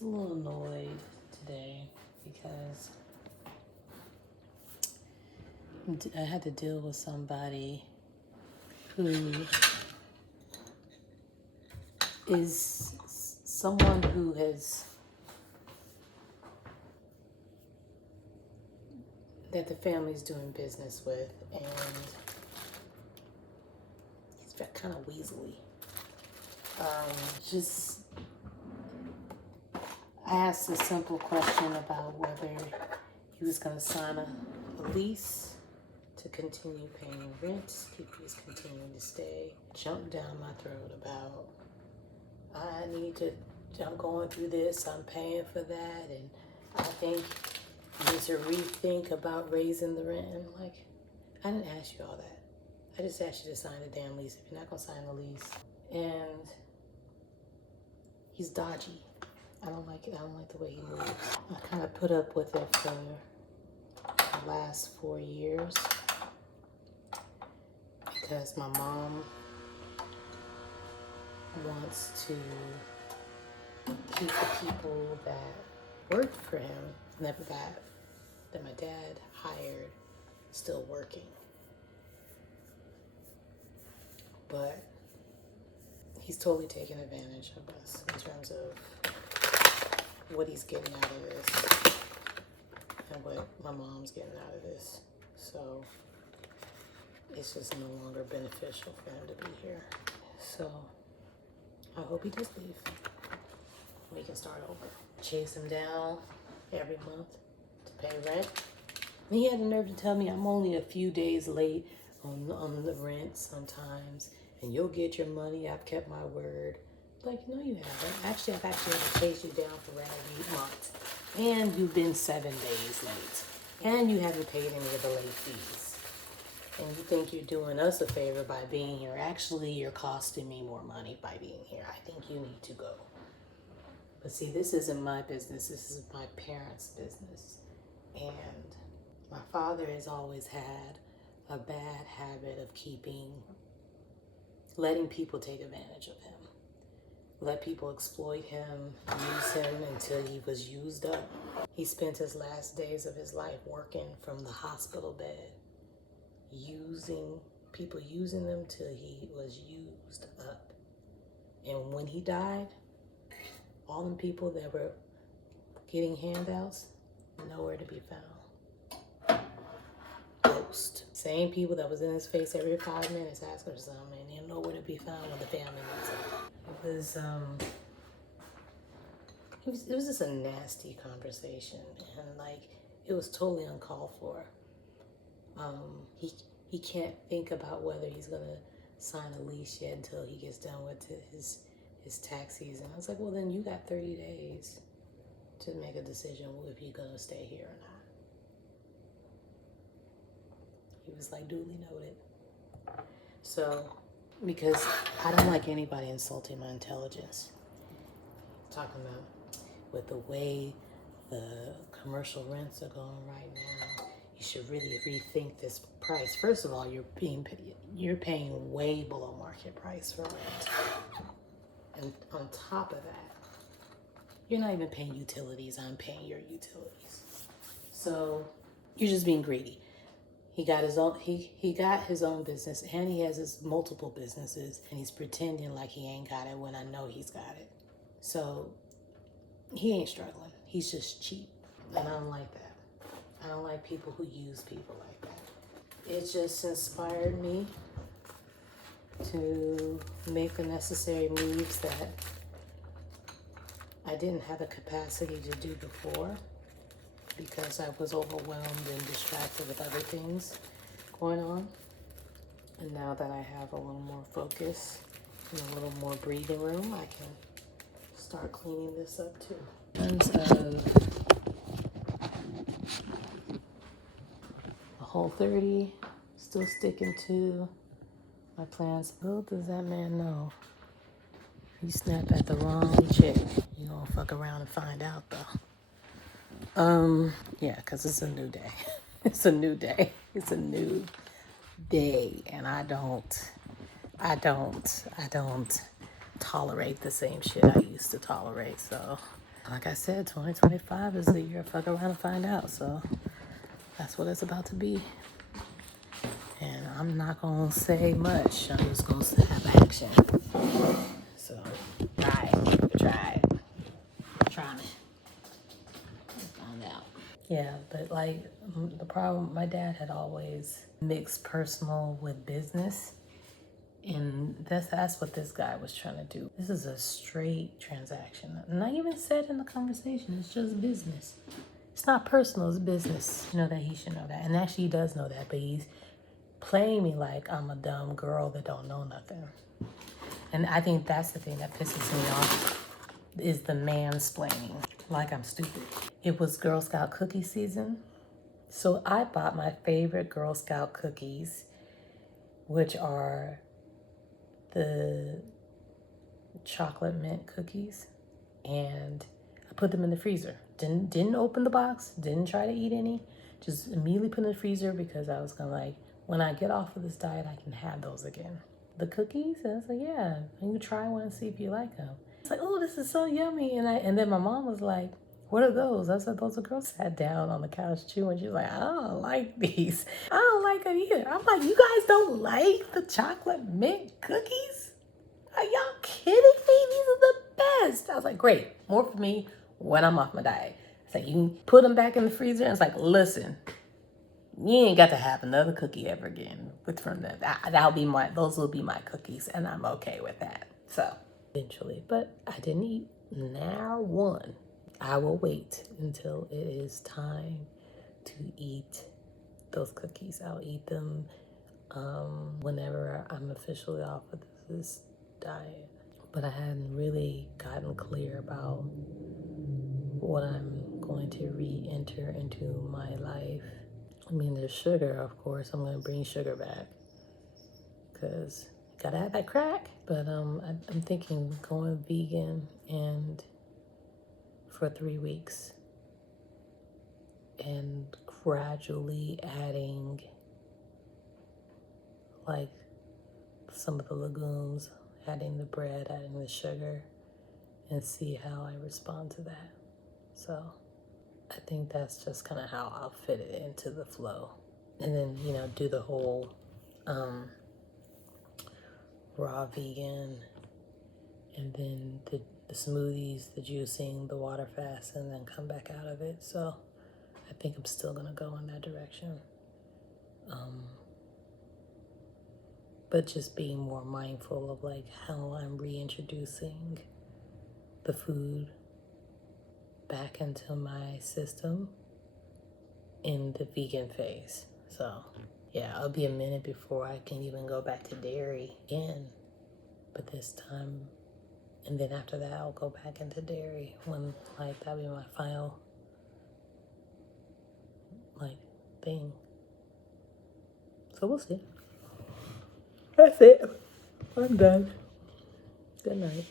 a little annoyed today because I had to deal with somebody who is someone who has, that the family's doing business with, and he's kind of weaselly. Just, I asked a simple question about whether he was going to sign a lease to continue paying rent, if he's continuing to stay. Jumped down my throat about, I'm going through this, I'm paying for that, and I think you need to rethink about raising the rent. And I'm like, I didn't ask you all that. I just asked you to sign a damn lease if you're not gonna sign the lease. And he's dodgy. I don't like it. I don't like the way he moves. I kind of put up with it for the last 4 years because my mom wants to keep the people that worked for him, that my dad hired, still working. But he's totally taking advantage of us in terms of what he's getting out of this and what my mom's getting out of this. So it's just no longer beneficial for him to be here. So I hope he does leave. We can start over. Chase him down every month to pay rent. And he had the nerve to tell me I'm only a few days late on the rent sometimes, and you'll get your money. I've kept my word. Like, no, you haven't. Actually, I've actually had to chase you down for around 8 months. And you've been 7 days late. And you haven't paid any of the late fees. And you think you're doing us a favor by being here. Actually, you're costing me more money by being here. I think you need to go. But see, this isn't my business. This is my parents' business. And my father has always had a bad habit of letting people take advantage of him. Let people exploit him, use him until he was used up. He spent his last days of his life working from the hospital bed, using them till he was used up. And when he died, all the people that were getting handouts, nowhere to be found. Ghost. Same people that was in his face every 5 minutes asking for something, and they're nowhere to be found when the family needs it. It was just a nasty conversation, and like, it was totally uncalled for. He can't think about whether he's gonna sign a lease yet until he gets done with his tax season. I was like, well, then you got 30 days to make a decision if you're gonna stay here or not. He was like, duly noted. So, because I don't like anybody insulting my intelligence. Talking about with the way the commercial rents are going right now, you should really rethink this price. First of all, you're paying way below market price for rent. And on top of that, you're not even paying utilities. I'm paying your utilities. So you're just being greedy. He got his own business, and he has his multiple businesses, and he's pretending like he ain't got it when I know he's got it. So he ain't struggling. He's just cheap. And I don't like that. I don't like people who use people like that. It just inspired me to make the necessary moves that I didn't have the capacity to do before because I was overwhelmed and distracted with other things going on. And now that I have a little more focus and a little more breathing room, I can start cleaning this up too. In terms of the Whole30, still sticking to my plans. Little does that man know, you snap at the wrong chick, you gonna fuck around and find out though. Yeah, because it's a new day. It's a new day. It's a new day, and I don't tolerate the same shit I used to tolerate. So Like I said, 2025 is the year fuck around and find out. So that's what it's about to be. And I'm not going to say much. I'm just going to have action. So, try it. Try me. Find out. Yeah, but like the problem, my dad had always mixed personal with business. And that's what this guy was trying to do. This is a straight transaction. Not even said in the conversation. It's just business. It's not personal. It's business. You know that he should know that. And actually he does know that. But he's playing me like I'm a dumb girl that don't know nothing. And I think that's the thing that pisses me off is the mansplaining. Like I'm stupid. It was Girl Scout cookie season. So I bought my favorite Girl Scout cookies, which are the chocolate mint cookies, and I put them in the freezer. Didn't open the box, didn't try to eat any, just immediately put in the freezer because I was gonna like, when I get off of this diet, I can have those again. The cookies, and I was like, yeah, you can try one and see if you like them. It's like, oh, this is so yummy. And then my mom was like, what are those? I said, those are girls. Sat down on the couch chewing. She was like, I don't like these. I don't like them either. I'm like, you guys don't like the chocolate mint cookies? Are y'all kidding me? These are the best. I was like, great. More for me when I'm off my diet. It's like, you can put them back in the freezer. And it's like, listen, you ain't got to have another cookie ever again from them. Those will be my cookies, and I'm okay with that. So eventually, but I didn't eat now one. I will wait until it is time to eat those cookies. I'll eat them whenever I'm officially off of this diet. But I hadn't really gotten clear about what I'm going to re-enter into my life. I mean, there's sugar, of course. I'm going to bring sugar back because gotta have that crack. But I'm thinking going vegan and for 3 weeks and gradually adding like some of the legumes, adding the bread, adding the sugar, and see how I respond to that. So I think that's just kind of how I'll fit it into the flow. And then, do the whole raw vegan, and then the smoothies, the juicing, the water fast, and then come back out of it. So I think I'm still gonna go in that direction. But just being more mindful of like how I'm reintroducing the food back into my system in the vegan phase. So yeah, it'll be a minute before I can even go back to dairy again. But this time, and then after that, I'll go back into dairy when like that'll be my final like thing. So we'll see. That's it. I'm done. Good night.